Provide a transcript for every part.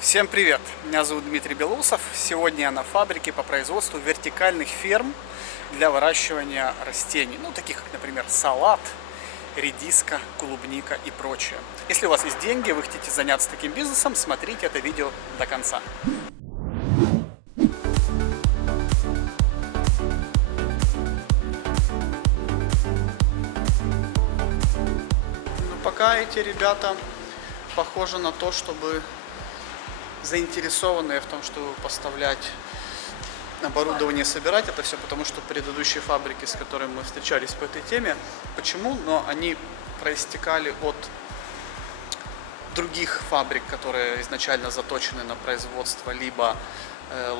Всем привет! Меня зовут Дмитрий Белоусов. Сегодня я на фабрике по производству вертикальных ферм для выращивания растений. Ну, таких как, например, салат, редиска, клубника и прочее. Если у вас есть деньги, вы хотите заняться таким бизнесом, смотрите это видео до конца. Пока эти ребята похожи на то, чтобы заинтересованные в том, чтобы поставлять оборудование, собирать это все, потому что предыдущие фабрики, с которыми мы встречались по этой теме, почему? Но они проистекали от других фабрик, которые изначально заточены на производство либо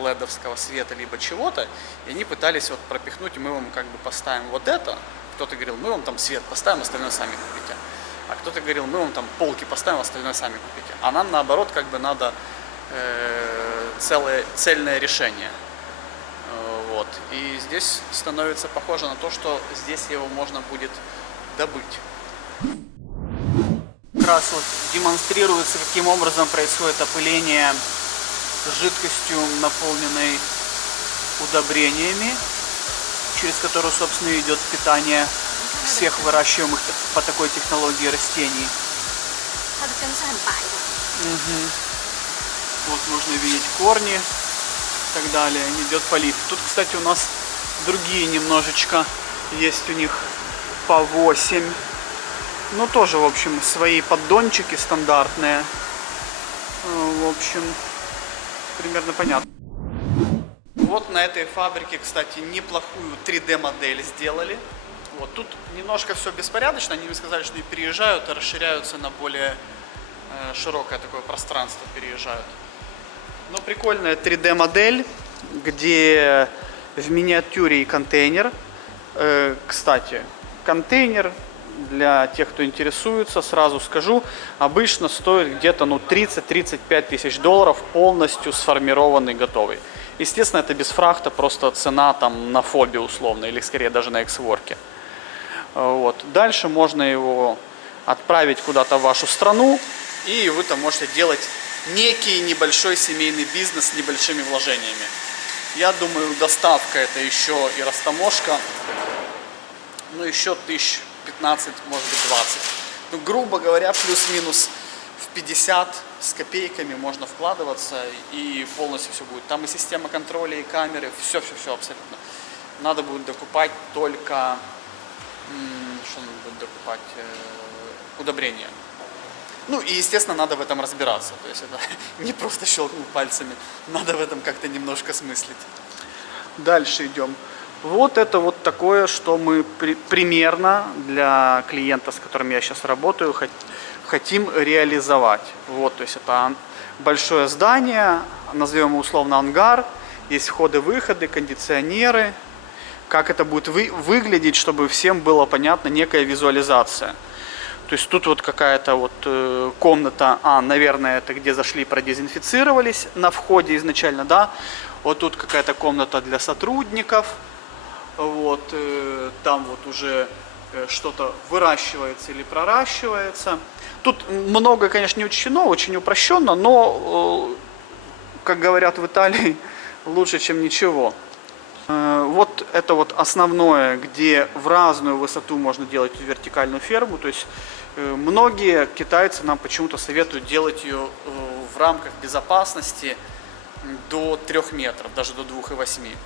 ледовского света, либо чего-то, и они пытались вот пропихнуть, мы вам как бы поставим вот это, кто-то говорил, мы вам там свет поставим, остальное сами купите, а кто-то говорил, мы вам там полки поставим, остальное сами купите, а нам наоборот как бы надо цельное решение. Вот. И здесь становится похоже на то, что здесь его можно будет добыть. Как раз вот демонстрируется, каким образом происходит опыление жидкостью, наполненной удобрениями, через которую, собственно, идет питание всех выращиваемых по такой технологии растений. Вот можно видеть корни и так далее. Идет полив. Тут, кстати, у нас другие немножечко есть у них по 8. Ну, тоже, в общем, свои поддончики стандартные. В общем, примерно понятно. Вот на этой фабрике, кстати, неплохую 3D-модель сделали. Вот тут немножко все беспорядочно. Они мне сказали, что и переезжают, и расширяются на более широкое такое пространство, переезжают. Но прикольная 3D-модель, где в миниатюре и контейнер. Кстати, контейнер, для тех, кто интересуется, сразу скажу, обычно стоит где-то 30-35 тысяч долларов, полностью сформированный, готовый. Естественно, это без фрахта, просто цена там на фобе условно, или скорее даже на эксворке. Вот. Дальше можно его отправить куда-то в вашу страну, и вы там можете делать некий небольшой семейный бизнес с небольшими вложениями. Я думаю, доставка это еще и растаможка, ну еще 1015, может быть 20. Ну, грубо говоря, плюс-минус в 50 с копейками можно вкладываться и полностью все будет. Там и система контроля, и камеры, все абсолютно. Надо будет докупать только, что надо будет докупать, удобрения. Ну и, естественно, надо в этом разбираться. То есть это не просто щелкнуть пальцами, надо в этом как-то немножко смыслить. Дальше идем. Вот это вот такое, что мы примерно для клиента, с которым я сейчас работаю, хотим реализовать. Вот, то есть это большое здание, назовем его условно ангар, есть входы-выходы, кондиционеры. Как это будет выглядеть, чтобы всем было понятно, некая визуализация. То есть тут вот какая-то вот комната, наверное, это где зашли, продезинфицировались на входе изначально, да. Вот тут какая-то комната для сотрудников, вот, там вот уже что-то выращивается или проращивается. Тут много, конечно, не учтено, очень упрощенно, но, как говорят в Италии, лучше, чем ничего. Вот это вот основное, где в разную высоту можно делать вертикальную ферму. То есть многие китайцы нам почему-то советуют делать ее в рамках безопасности до 3 метров, даже до 2,8.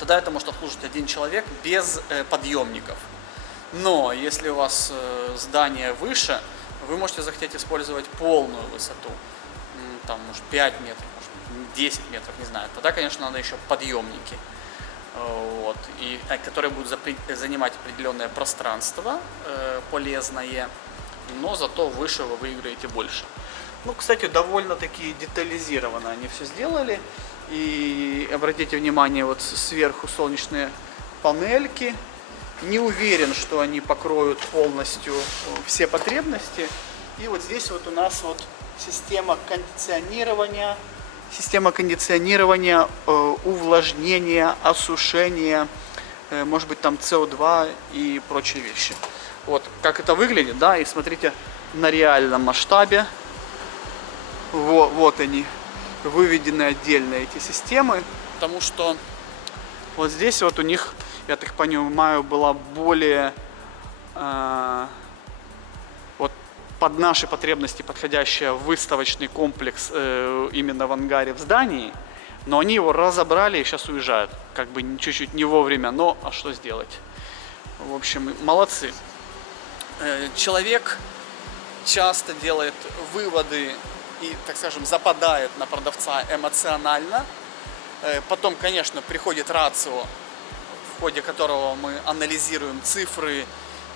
Тогда это может обслужить один человек без подъемников. Но если у вас здание выше, вы можете захотеть использовать полную высоту. Там, может, 5 метров, может, 10 метров, не знаю. Тогда, конечно, надо еще подъемники. Вот, и которые будут занимать определенное пространство полезное, но зато выше вы выиграете больше. Ну, кстати, довольно-таки детализированно они все сделали. И обратите внимание, вот сверху солнечные панельки. Не уверен, что они покроют полностью все потребности. И вот здесь вот у нас вот система кондиционирования, увлажнения, осушения, может быть там СО2 и прочие вещи. Вот как это выглядит, да, и смотрите на реальном масштабе. Вот они, выведены отдельно эти системы. Потому что вот здесь вот у них, я так понимаю, была более вот под наши потребности подходящий выставочный комплекс именно в ангаре в здании. Но они его разобрали и сейчас уезжают. Как бы чуть-чуть не вовремя, но а что сделать? В общем, молодцы. Человек часто делает выводы и, так скажем, западает на продавца эмоционально. Потом, конечно, приходит рацио, в ходе которого мы анализируем цифры,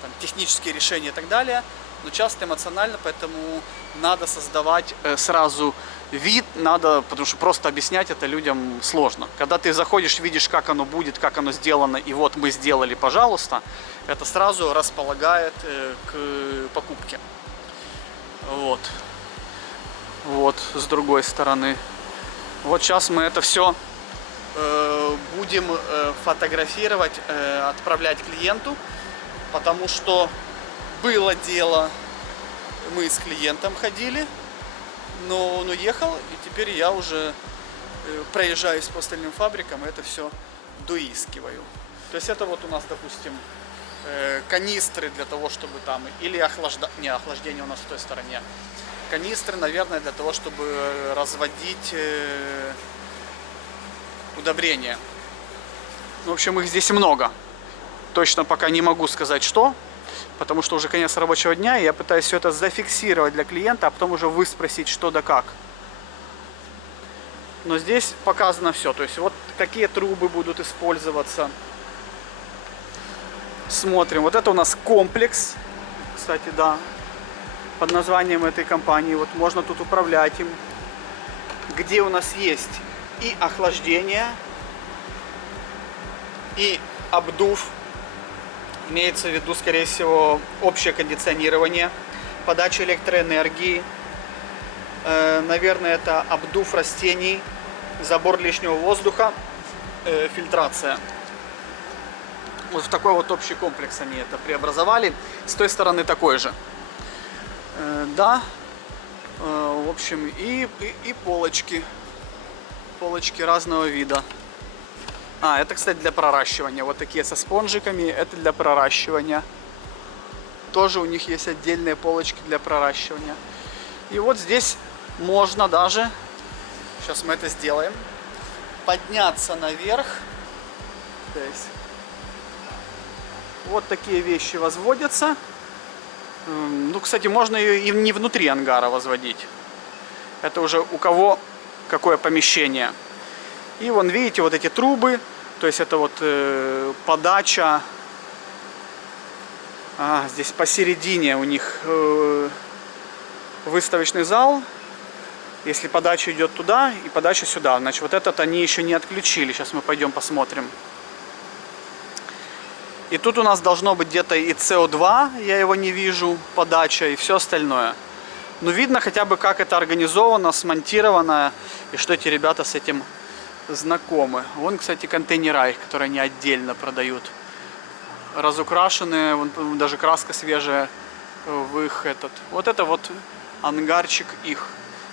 там, технические решения и так далее. Но часто эмоционально, поэтому надо создавать сразу вид, потому что просто объяснять это людям сложно. Когда ты заходишь, видишь, как оно будет, как оно сделано, и вот мы сделали, пожалуйста, это сразу располагает к покупке. Вот, с другой стороны. Вот сейчас мы это все будем фотографировать, отправлять клиенту, потому что было дело, мы с клиентом ходили, но он уехал, и теперь я уже проезжаюсь по остальным фабрикам и это все доискиваю. То есть это вот у нас, допустим, канистры для того, чтобы там, или охлаждение у нас в той стороне. Канистры, наверное, для того, чтобы разводить удобрения. В общем, их здесь много. Точно пока не могу сказать, что. Потому что уже конец рабочего дня, и я пытаюсь все это зафиксировать для клиента, а потом уже выспросить, что да как. Но здесь показано все. То есть вот какие трубы будут использоваться. Смотрим. Вот это у нас комплекс. Кстати, да. Под названием этой компании. Вот можно тут управлять им. Где у нас есть и охлаждение, и обдув. Имеется в виду, скорее всего, общее кондиционирование, подача электроэнергии. Наверное, это обдув растений, забор лишнего воздуха, фильтрация. Вот в такой вот общий комплекс они это преобразовали. С той стороны такой же. Да, в общем, и полочки. Полочки разного вида. Это, кстати, для проращивания. Вот такие со спонжиками, это для проращивания. Тоже у них есть отдельные полочки для проращивания. И вот здесь можно даже, сейчас мы это сделаем, подняться наверх. То есть, вот такие вещи возводятся. Ну, кстати, можно ее и не внутри ангара возводить. Это уже у кого какое помещение. И вон, видите, вот эти трубы, то есть это вот подача. Здесь посередине у них выставочный зал. Если подача идет туда и подача сюда, значит вот этот они еще не отключили. Сейчас мы пойдем посмотрим. И тут у нас должно быть где-то и СО2, я его не вижу, подача и все остальное. Но видно хотя бы, как это организовано, смонтировано, и что эти ребята с этим знакомы. Вон, кстати, контейнера их, которые они отдельно продают. Разукрашенные, вон, даже краска свежая в их этот. Вот это вот ангарчик их,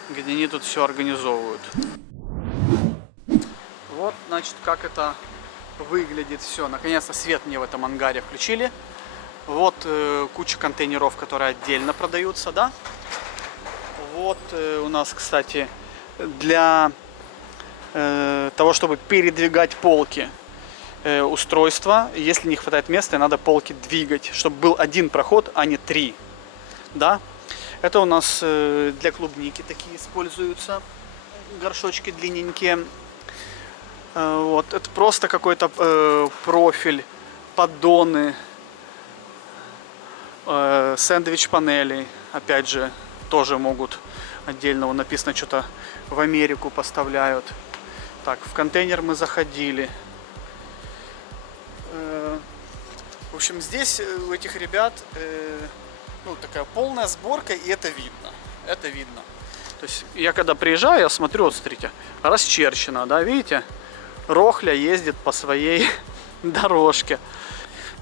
где они тут все организовывают. Вот, значит, как это выглядит все. Наконец-то свет мне в этом ангаре включили. Вот куча контейнеров, которые отдельно продаются, да. Вот у нас, кстати, для того, чтобы передвигать полки, устройства. Если не хватает места, надо полки двигать, чтобы был один проход, а не 3. Да? Это у нас для клубники такие используются. Горшочки длинненькие. Вот. Это просто какой-то профиль, поддоны, сэндвич-панели. Опять же, тоже могут отдельно, написано, что-то в Америку поставляют. Так, в контейнер мы заходили. В общем, здесь у этих ребят ну, такая полная сборка, и это видно. Это видно. То есть я когда приезжаю, я смотрю, вот смотрите, расчерчено, да, видите? Рохля ездит по своей дорожке,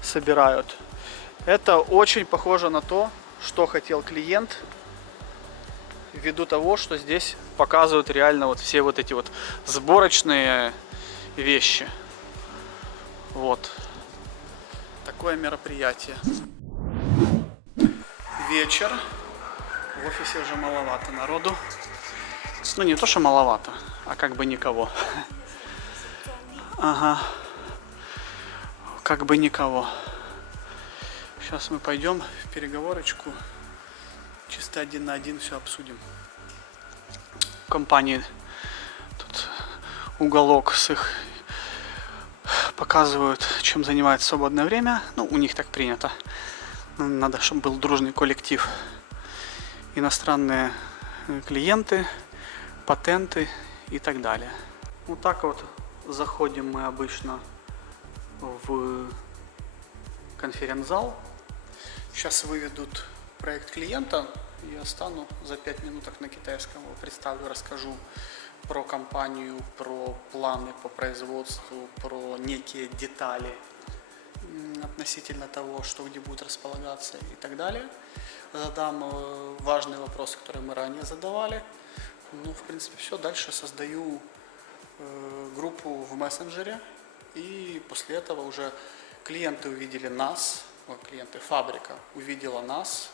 собирают. Это очень похоже на то, что хотел клиент. ввиду того, что здесь показывают реально вот все вот эти вот сборочные вещи. Вот. Такое мероприятие. Вечер. В офисе уже маловато народу. Ну, не то, что маловато, а как бы никого. Ага. Как бы никого. Сейчас мы пойдем в переговорочку. Чисто 1 на 1 все обсудим. В компании тут уголок с их показывают, чем занимается в свободное время. Ну, у них так принято. Надо, чтобы был дружный коллектив. Иностранные клиенты, патенты и так далее. Вот так вот заходим мы обычно в конференц-зал. Сейчас выведут проект клиента. Я стану за 5 минуток на китайском его представлю, расскажу про компанию, про планы по производству, про некие детали относительно того, что где будет располагаться и так далее. Задам важные вопросы, которые мы ранее задавали. Ну, в принципе, все. Дальше создаю группу в мессенджере. И после этого уже клиенты увидели нас, клиенты, фабрика увидела нас,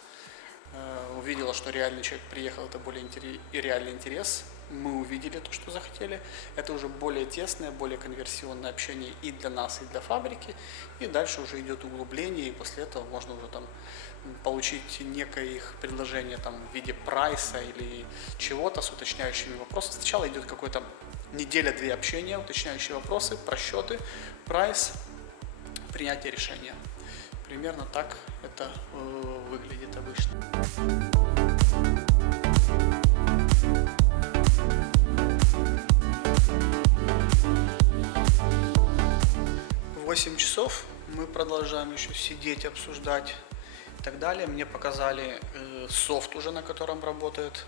увидела, что реальный человек приехал, это более реальный интерес. Мы увидели то, что захотели. Это уже более тесное, более конверсионное общение и для нас, и для фабрики. И дальше уже идет углубление, и после этого можно уже там получить некое их предложение там, в виде прайса или чего-то с уточняющими вопросами. Сначала идет какой-то неделя-две общения, уточняющие вопросы, просчеты, прайс, принятие решения. Примерно так это выглядит обычно. В 8 часов мы продолжаем еще сидеть, обсуждать и так далее. Мне показали софт уже, на котором работают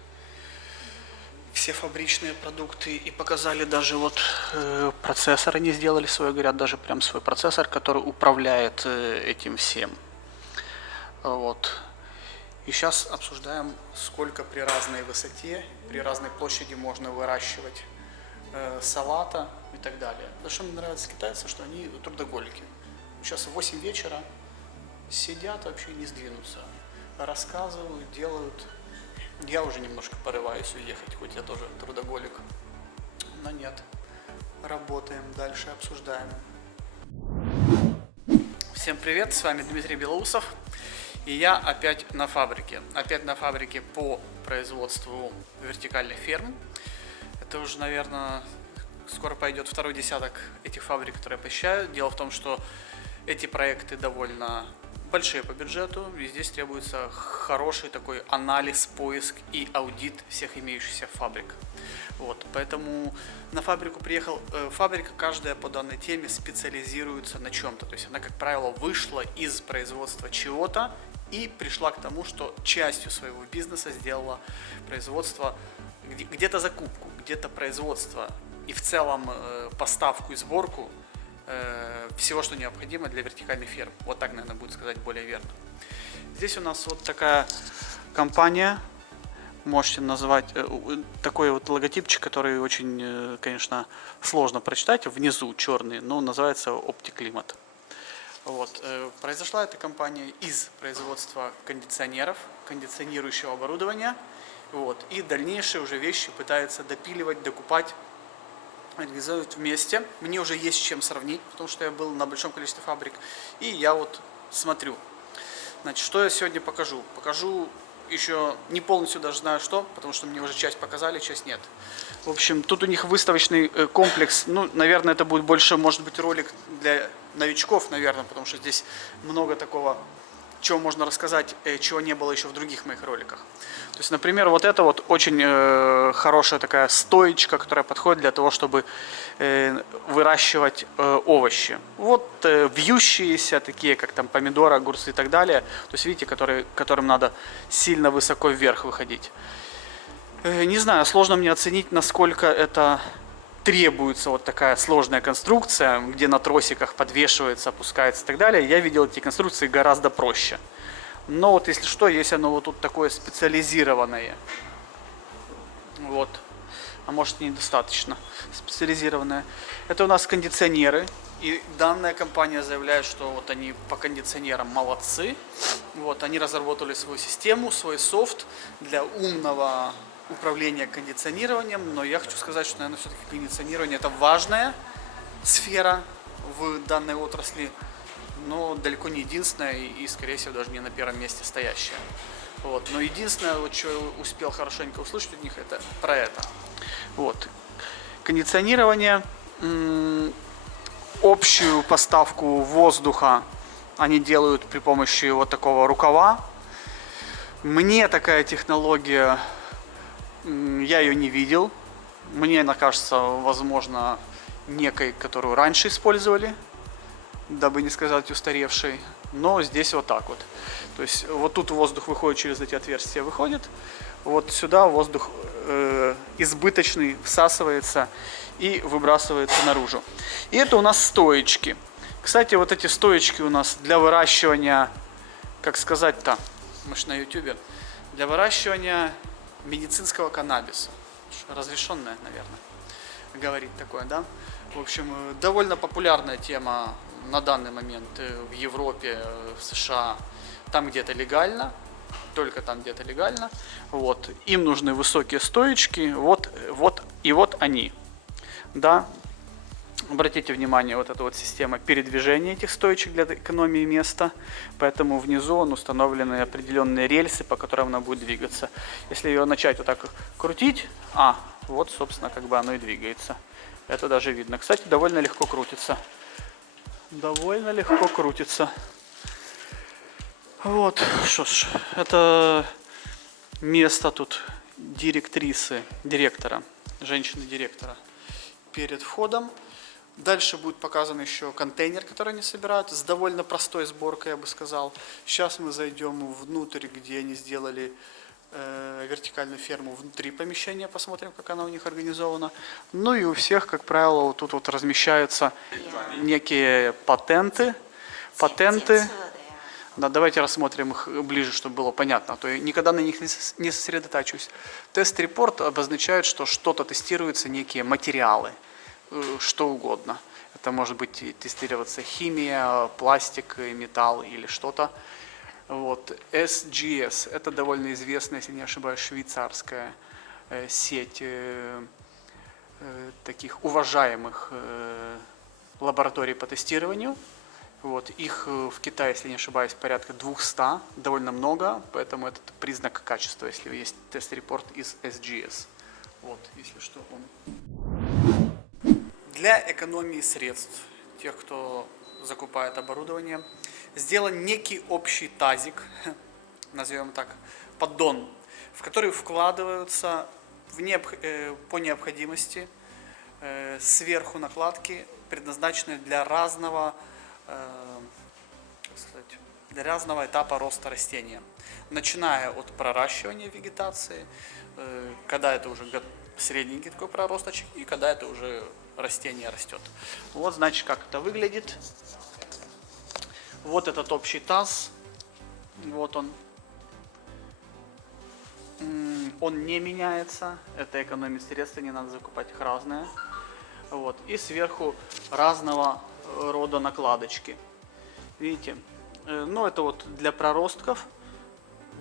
все фабричные продукты, и показали даже вот процессор они сделали свой, говорят, даже прям свой процессор, который управляет этим всем. Вот. И сейчас обсуждаем, сколько при разной высоте, при разной площади можно выращивать салата и так далее. За что мне нравится китайцы, что они трудоголики. Сейчас 8 вечера сидят, вообще не сдвинутся. Рассказывают, делают. Я уже немножко порываюсь уехать, хоть я тоже трудоголик. Но нет. Работаем дальше, обсуждаем. Всем привет, с вами Дмитрий Белоусов. И я опять на фабрике. Опять на фабрике по производству вертикальных ферм. Это уже, наверное, скоро пойдет второй десяток этих фабрик, которые я посещаю. Дело в том, что эти проекты довольно большие по бюджету, и здесь требуется хороший такой анализ, поиск и аудит всех имеющихся фабрик. Вот, поэтому на фабрику приехал. Фабрика каждая по данной теме специализируется на чем-то. То есть она, как правило, вышла из производства чего-то и пришла к тому, что частью своего бизнеса сделала производство, где-то закупку, где-то производство и в целом поставку и сборку всего, что необходимо для вертикальных ферм. Вот так, наверное, будет сказать более верно. Здесь у нас вот такая компания, можете назвать, такой вот логотипчик, который очень, конечно, сложно прочитать, внизу черный, но называется OptiClimate. Вот. Произошла эта компания из производства кондиционеров, кондиционирующего оборудования, вот, и дальнейшие уже вещи пытается допиливать, докупать, реализовывать вместе. Мне уже есть с чем сравнить, потому что я был на большом количестве фабрик, и я вот смотрю. Значит, что я сегодня покажу? Покажу еще не полностью даже знаю что, потому что мне уже часть показали, часть нет. В общем, тут у них выставочный комплекс, ну, наверное, это будет больше, может быть, ролик для новичков, наверное, потому что здесь много такого, чего можно рассказать, чего не было еще в других моих роликах. То есть, например, вот это вот очень хорошая такая стоечка, которая подходит для того, чтобы выращивать овощи. Вот вьющиеся, такие как там помидоры, огурцы и так далее. То есть, видите, которым надо сильно высоко вверх выходить. Не знаю, сложно мне оценить, насколько это требуется вот такая сложная конструкция, где на тросиках подвешивается, опускается и так далее. Я видел эти конструкции гораздо проще. Но вот если что, есть оно вот тут такое специализированное. Вот. А может и недостаточно специализированная. Это у нас кондиционеры. И данная компания заявляет, что вот они по кондиционерам молодцы. Вот, они разработали свою систему, свой софт для умного управления кондиционированием. Но я хочу сказать, что, наверное, все-таки кондиционирование это важная сфера в данной отрасли, но далеко не единственная и, скорее всего, даже не на первом месте стоящая. Вот. Но единственное, вот, что я успел хорошенько услышать от них, это про это. Вот. Кондиционирование, общую поставку воздуха они делают при помощи вот такого рукава. Мне такая технология, я ее не видел. Мне она кажется, возможно, некой, которую раньше использовали, дабы не сказать устаревшей. Но здесь вот так вот. То есть вот тут воздух выходит через эти отверстия, выходит. Вот сюда воздух избыточный всасывается и выбрасывается наружу. И это у нас стоечки. Кстати, вот эти стоечки у нас для выращивания, как сказать-то, мы же на YouTube, для выращивания медицинского каннабиса. Разрешенное, наверное, говорить такое, да? В общем, довольно популярная тема на данный момент в Европе, в США, там где-то легально, только там где-то легально. Вот. Им нужны высокие стоечки, вот они. Да. Обратите внимание, вот эта вот система передвижения этих стоечек для экономии места. Поэтому внизу установлены определенные рельсы, по которым она будет двигаться. Если ее начать вот так крутить, вот, собственно, как бы оно и двигается. Это даже видно. Кстати, довольно легко крутится. Довольно легко крутится. Вот, что ж, это место тут директора, женщины-директора перед входом. Дальше будет показан еще контейнер, который они собирают, с довольно простой сборкой, я бы сказал. Сейчас мы зайдем внутрь, где они сделали вертикальную ферму внутри помещения, посмотрим, как она у них организована. Ну и у всех, как правило, вот тут вот размещаются некие патенты. Да, давайте рассмотрим их ближе, чтобы было понятно, а то я никогда на них не сосредотачиваюсь. Тест-репорт обозначает, что что-то тестируется, некие материалы, что угодно. Это может быть тестироваться химия, пластик, металл или что-то. Вот. SGS – это довольно известная, если не ошибаюсь, швейцарская сеть таких уважаемых лабораторий по тестированию. Вот. Их в Китае, если не ошибаюсь, порядка 200, довольно много, поэтому это признак качества, если есть тест-репорт из SGS. Вот, если что, он. Для экономии средств тех, кто закупает оборудование, сделан некий общий тазик, назовем так, поддон, в который вкладываются по необходимости сверху накладки, предназначенные для разного этапа роста растения, начиная от проращивания вегетации, когда это уже средненький такой проросточек, и когда это уже растение растет. Вот, значит, как это выглядит. Вот этот общий таз, вот он не меняется, это экономит средства, не надо закупать их разные. Вот. И сверху разного рода накладочки. Видите? Ну, это вот для проростков.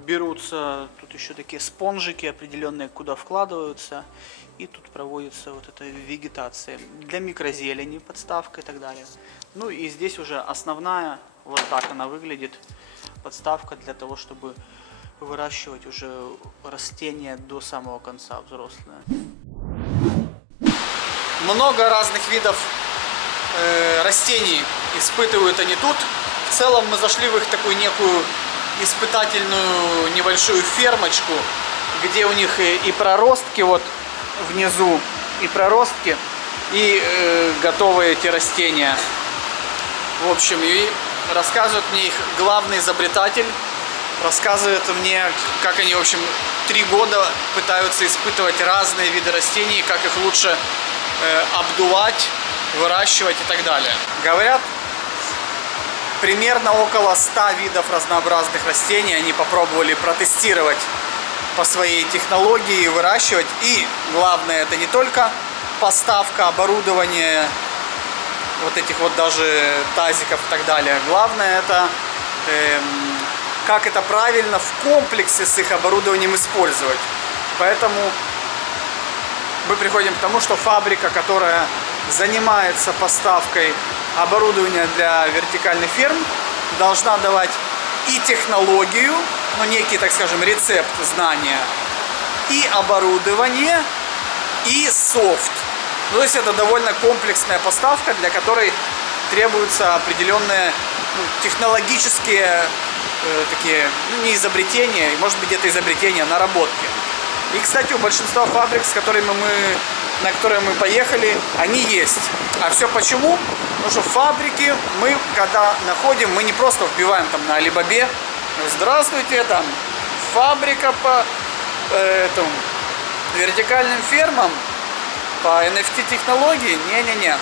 Берутся тут еще такие спонжики определенные, куда вкладываются. И тут проводится вот эта вегетация. Для микрозелени подставка и так далее. Ну и здесь уже основная, вот так она выглядит, подставка для того, чтобы выращивать уже растения до самого конца, взрослые. Много разных видов растений испытывают они тут. В целом мы зашли в их такую некую испытательную небольшую фермочку, где у них и проростки вот внизу, и проростки, и готовые эти растения. В общем, и рассказывает мне их главный изобретатель, рассказывает мне, как они, в общем, 3 года пытаются испытывать разные виды растений, как их лучше обдувать, выращивать и так далее. Говорят, примерно около 100 видов разнообразных растений они попробовали протестировать по своей технологии выращивать. И главное, это не только поставка оборудования, вот этих вот даже тазиков и так далее. Главное это как это правильно в комплексе с их оборудованием использовать. Поэтому мы приходим к тому, что фабрика, которая занимается поставкой оборудования для вертикальных ферм, должна давать и технологию, ну некий, так скажем, рецепт знания, и оборудование, и софт. Ну, то есть это довольно комплексная поставка, для которой требуются определенные технологические такие, ну, не изобретения, может быть это изобретения, наработки. И, кстати, у большинства фабрик, на которые мы поехали, они есть. А все почему? Потому что фабрики мы, когда находим, мы не просто вбиваем там на Алибабе: здравствуйте, там фабрика по вертикальным фермам, по NFT технологии. Не-не-не.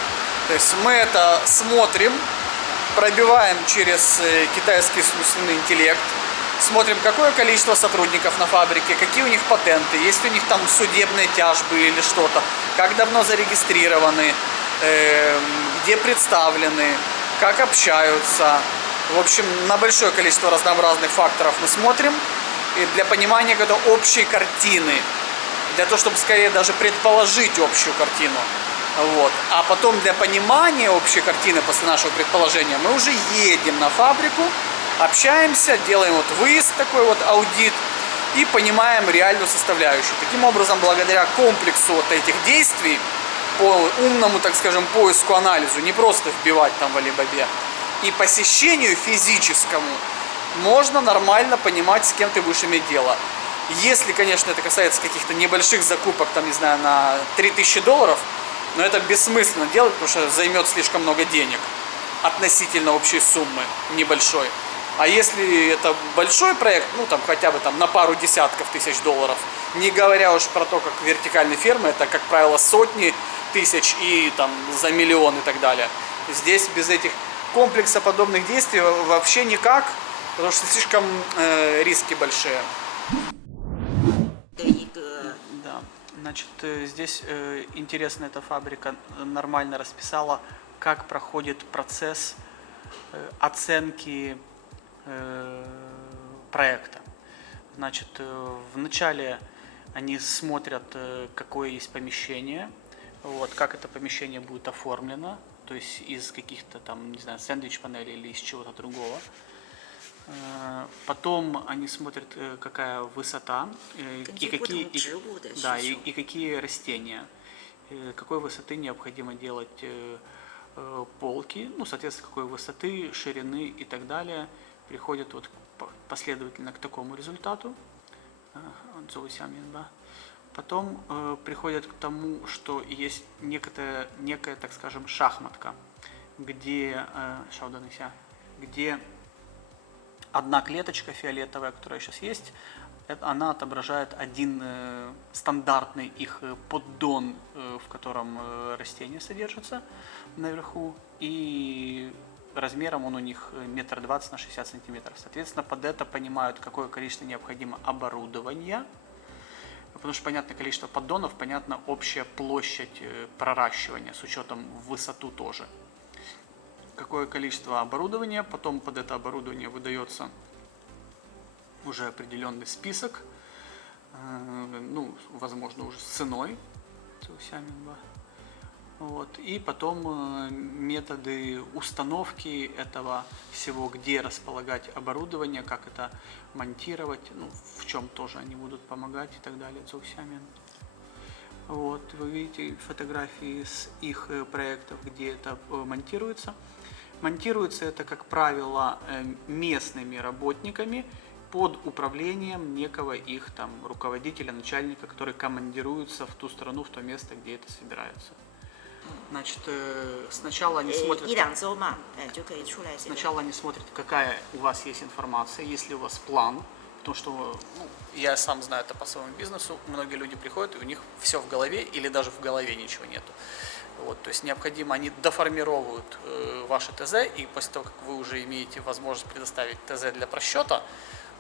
То есть мы это смотрим, пробиваем через китайский искусственный интеллект, смотрим, какое количество сотрудников на фабрике, какие у них патенты, есть у них там судебные тяжбы или что-то, как давно зарегистрированы, где представлены, как общаются. В общем, на большое количество разнообразных факторов мы смотрим и для понимания какой-то общей картины, для того, чтобы скорее даже предположить общую картину. Вот. А потом для понимания общей картины после нашего предположения мы уже едем на фабрику, общаемся, делаем вот выезд такой вот, аудит, и понимаем реальную составляющую. Таким образом, благодаря комплексу вот этих действий, по умному, так скажем, поиску, анализу, не просто вбивать там в Алибабе, и посещению физическому, можно нормально понимать, с кем ты будешь иметь дело. Если, конечно, это касается каких-то небольших закупок, там, не знаю, на $3000, но это бессмысленно делать, потому что займет слишком много денег относительно общей суммы небольшой. А если это большой проект, ну там хотя бы там на пару десятков тысяч долларов, не говоря уж про то, как вертикальные фермы, это, как правило, сотни тысяч и там за миллион и так далее. Здесь без этих комплекса подобных действий вообще никак, потому что слишком риски большие. Да, значит, здесь интересно, эта фабрика нормально расписала, как проходит процесс оценки проекта. Значит, вначале они смотрят, какое есть помещение, вот, как это помещение будет оформлено, то есть из каких-то там, не знаю, сэндвич-панелей или из чего-то другого. Потом они смотрят, какая высота и какие растения, какой высоты необходимо делать полки, ну, соответственно, какой высоты, ширины и так далее. Приходят вот последовательно к такому результату. Потом приходят к тому, что есть некая, так скажем, шахматка, где одна клеточка фиолетовая, которая сейчас есть, она отображает один стандартный их поддон, в котором растения содержатся наверху, и размером он у них 1,20 м на 60 сантиметров. Соответственно, под это понимают, какое количество необходимо оборудования, потому что понятно количество поддонов, понятно общая площадь проращивания с учетом высоту тоже. Какое количество оборудования, потом под это оборудование выдается уже определенный список, ну, возможно, уже с ценой. Вот. И потом методы установки этого всего, где располагать оборудование, как это монтировать, ну, в чем тоже они будут помогать и так далее. Вот, вы видите фотографии с их проектов, где это монтируется. Монтируется это, как правило, местными работниками под управлением некого их там руководителя, начальника, который командируется в ту страну, в то место, где это собирается. Значит, сначала они смотрят, какая у вас есть информация, есть ли у вас план, потому что, ну, я сам знаю это по своему бизнесу, многие люди приходят, и у них все в голове или даже в голове ничего нету. Вот, то есть необходимо, они доформировывают ваше ТЗ, и после того, как вы уже имеете возможность предоставить ТЗ для просчета,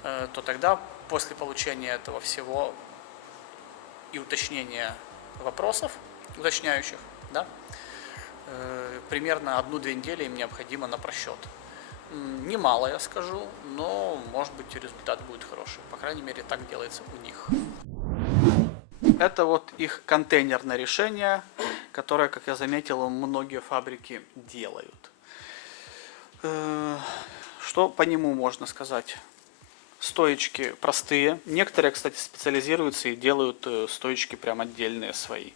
то тогда после получения этого всего и уточнения вопросов, уточняющих, да, примерно 1-2 недели им необходимо на просчет. Немало, я скажу, но может быть результат будет хороший. По крайней мере, так делается у них. Это вот их контейнерное решение, которое, как я заметил, многие фабрики делают. Что по нему можно сказать? Стоечки простые. Некоторые, кстати, специализируются и делают стоечки прям отдельные свои.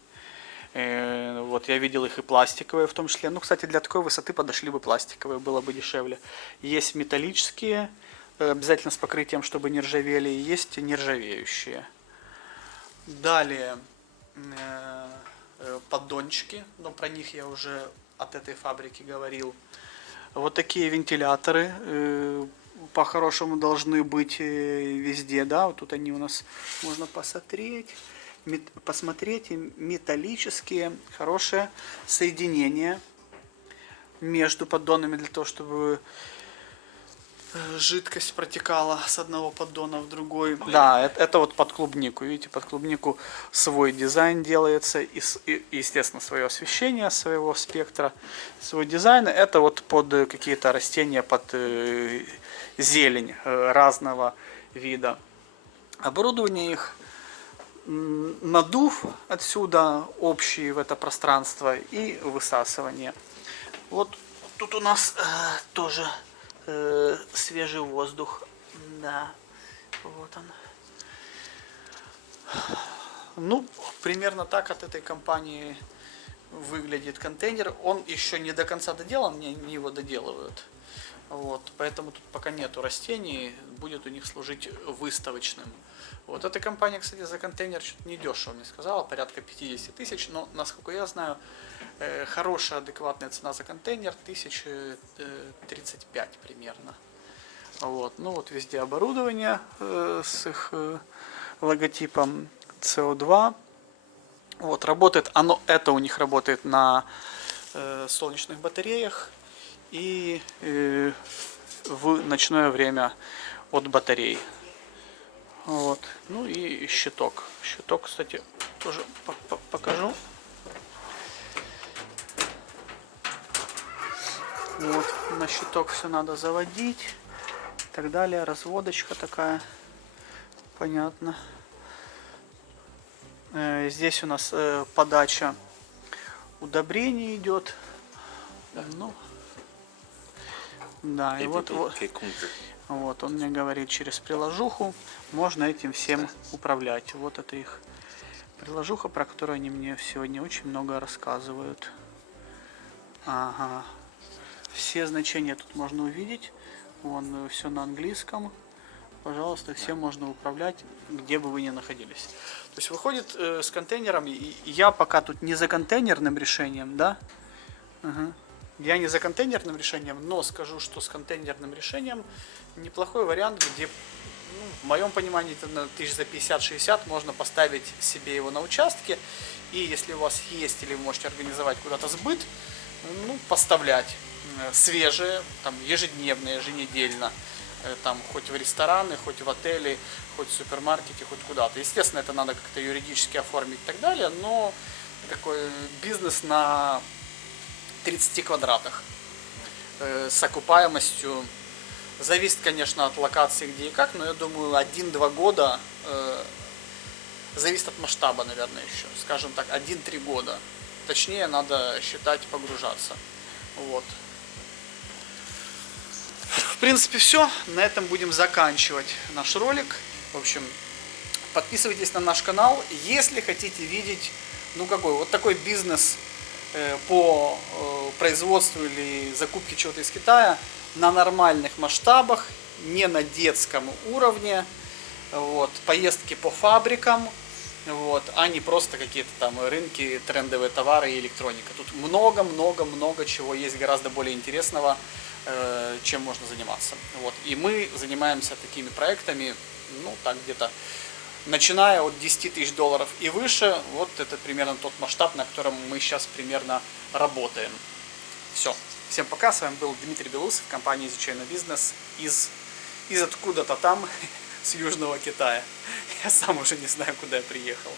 Вот я видел их и пластиковые в том числе. Ну, кстати, для такой высоты подошли бы пластиковые, было бы дешевле. Есть металлические, обязательно с покрытием, чтобы не ржавели, и есть нержавеющие. Далее поддончики, но про них я уже от этой фабрики говорил. Вот такие вентиляторы по-хорошему должны быть везде, да, вот тут они у нас, можно посмотреть, металлические, хорошее соединение между поддонами для того, чтобы жидкость протекала с одного поддона в другой. Да, это вот под клубнику, видите, под клубнику свой дизайн делается, и естественно, свое освещение своего спектра, свой дизайн. Это вот под какие-то растения, под зелень разного вида. Оборудование их, надув отсюда общий в это пространство и высасывание. Вот тут у нас тоже свежий воздух, да, вот он. Ну, примерно так от этой компании выглядит контейнер. Он еще не до конца доделан, они его доделывают. Вот, поэтому тут пока нету растений, будет у них служить выставочным. Вот эта компания, кстати, за контейнер что-то недешево мне сказала, порядка 50 тысяч, но, насколько я знаю, хорошая, адекватная цена за контейнер 1035 примерно. Вот, ну вот везде оборудование с их логотипом CO2. Вот, работает оно, это у них работает на солнечных батареях и в ночное время от батарей. Вот. Ну и щиток. Щиток, кстати, тоже покажу. Вот, на щиток все надо заводить и так далее. Разводочка такая, понятно. Здесь у нас подача удобрений идет. Ну, да, и вот он мне говорит, через приложуху можно этим всем управлять. Вот это их приложуха, про которую они мне сегодня очень много рассказывают. Ага. Все значения тут можно увидеть. Вон все на английском. Пожалуйста, всем можно управлять, где бы вы ни находились. То есть выходит с контейнером. И я пока тут не за контейнерным решением, да? Угу. Я не за контейнерным решением, но скажу, что с контейнерным решением неплохой вариант, где, ну, в моем понимании, это на 1050-60 можно поставить себе его на участке. И если у вас есть или вы можете организовать куда-то сбыт, ну, поставлять свежие, там, ежедневно, еженедельно, там, хоть в рестораны, хоть в отели, хоть в супермаркете, хоть куда-то. Естественно, это надо как-то юридически оформить и так далее, но такой бизнес на 30 квадратах с окупаемостью. Зависит, конечно, от локации, где и как, но я думаю, 1-2 года, зависит от масштаба, наверное, еще, скажем так, 1-3 года. Точнее, надо считать, погружаться. Вот. В принципе, все. На этом будем заканчивать наш ролик. В общем, подписывайтесь на наш канал, если хотите видеть, ну, какой вот такой бизнес по производству или закупке чего-то из Китая на нормальных масштабах, не на детском уровне, вот, поездки по фабрикам, вот, а не просто какие-то там рынки, трендовые товары и электроника. Тут много чего есть гораздо более интересного, чем можно заниматься. Вот. И мы занимаемся такими проектами, ну, так где-то начиная от 10 тысяч долларов и выше. Вот это примерно тот масштаб, на котором мы сейчас примерно работаем. Все. Всем пока. С вами был Дмитрий Белусов, компания «Изучай на бизнес» из из откуда-то там, с Южного Китая. Я сам уже не знаю, куда я приехал.